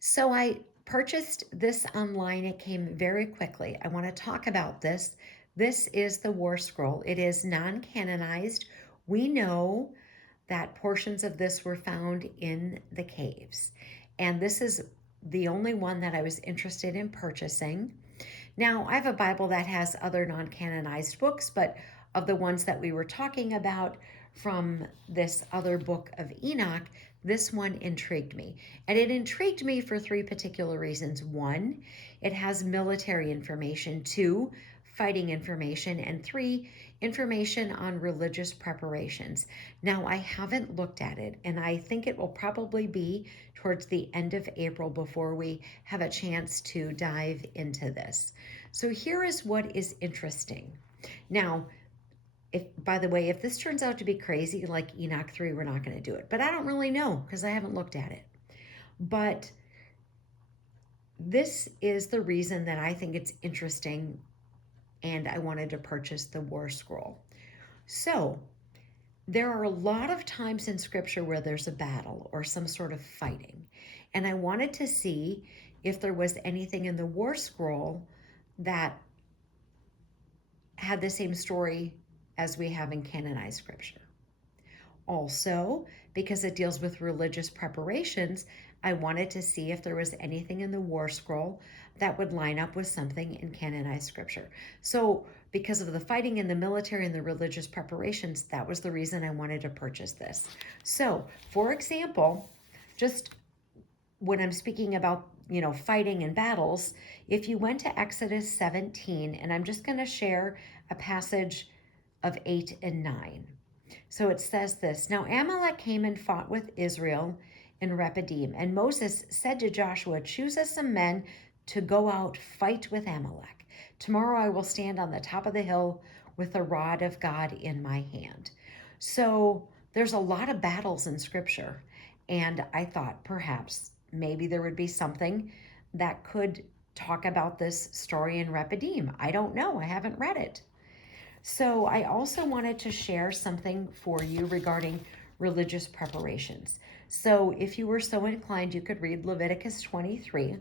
So I purchased this online. It came very quickly. I want to talk about this. This is the War Scroll. It is non canonized. We know that portions of this were found in the caves. And this is the only one that I was interested in purchasing. Now, I have a Bible that has other non canonized books, but of the ones that we were talking about from this other book of Enoch, this one intrigued me. And it intrigued me for three particular reasons. One, it has military information. Two, fighting information. And three, information on religious preparations. Now, I haven't looked at it, and I think it will probably be towards the end of April before we have a chance to dive into this. So here is what is interesting. Now, if by the way, if this turns out to be crazy like Enoch 3, we're not going to do it. But I don't really know because I haven't looked at it. But this is the reason that I think it's interesting and I wanted to purchase the War Scroll. So, there are a lot of times in scripture where there's a battle or some sort of fighting. And I wanted to see if there was anything in the War Scroll that had the same story as we have in canonized scripture. Also, because it deals with religious preparations, I wanted to see if there was anything in the War Scroll that would line up with something in canonized scripture. So, because of the fighting in the military and the religious preparations, that was the reason I wanted to purchase this. So, for example, just when I'm speaking about, fighting and battles, if you went to Exodus 17, and I'm just going to share a passage of 8 and 9. So it says this: Now Amalek came and fought with Israel in Rephidim, and Moses said to Joshua, Choose us some men to go out fight with Amalek. Tomorrow I will stand on the top of the hill with the rod of God in my hand. So there's a lot of battles in scripture, and I thought perhaps maybe there would be something that could talk about this story in Rephidim. I don't know. I haven't read it. So I also wanted to share something for you regarding religious preparations. So if you were so inclined, you could read Leviticus 23.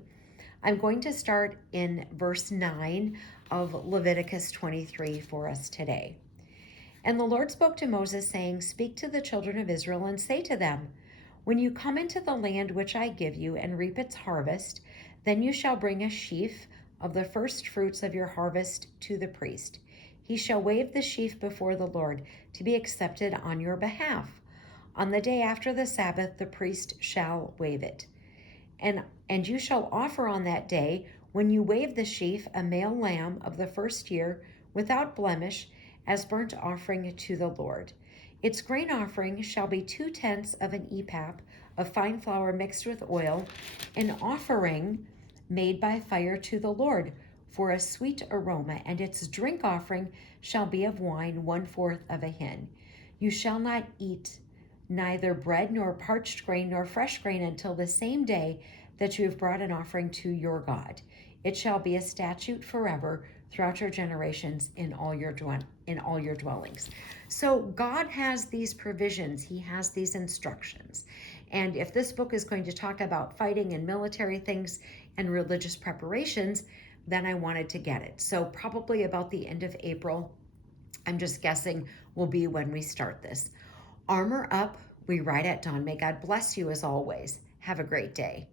I'm going to start in verse 9 of Leviticus 23 for us today. And the Lord spoke to Moses, saying, Speak to the children of Israel and say to them, When you come into the land which I give you and reap its harvest, then you shall bring a sheaf of the first fruits of your harvest to the priest. He shall wave the sheaf before the Lord to be accepted on your behalf. On the day after the Sabbath, the priest shall wave it. And you shall offer on that day, when you wave the sheaf, a male lamb of the first year without blemish as burnt offering to the Lord. Its grain offering shall be 2/10 of an ephah of fine flour mixed with oil, an offering made by fire to the Lord for a sweet aroma, and its drink offering shall be of wine 1/4 of a hin. You shall not eat neither bread nor parched grain nor fresh grain until the same day that you have brought an offering to your God. It shall be a statute forever throughout your generations in all your dwellings. So God has these provisions. He has these instructions. And if this book is going to talk about fighting and military things and religious preparations, then I wanted to get it. So probably about the end of April, I'm just guessing, will be when we start this. Armor up. We ride at dawn. May God bless you as always. Have a great day.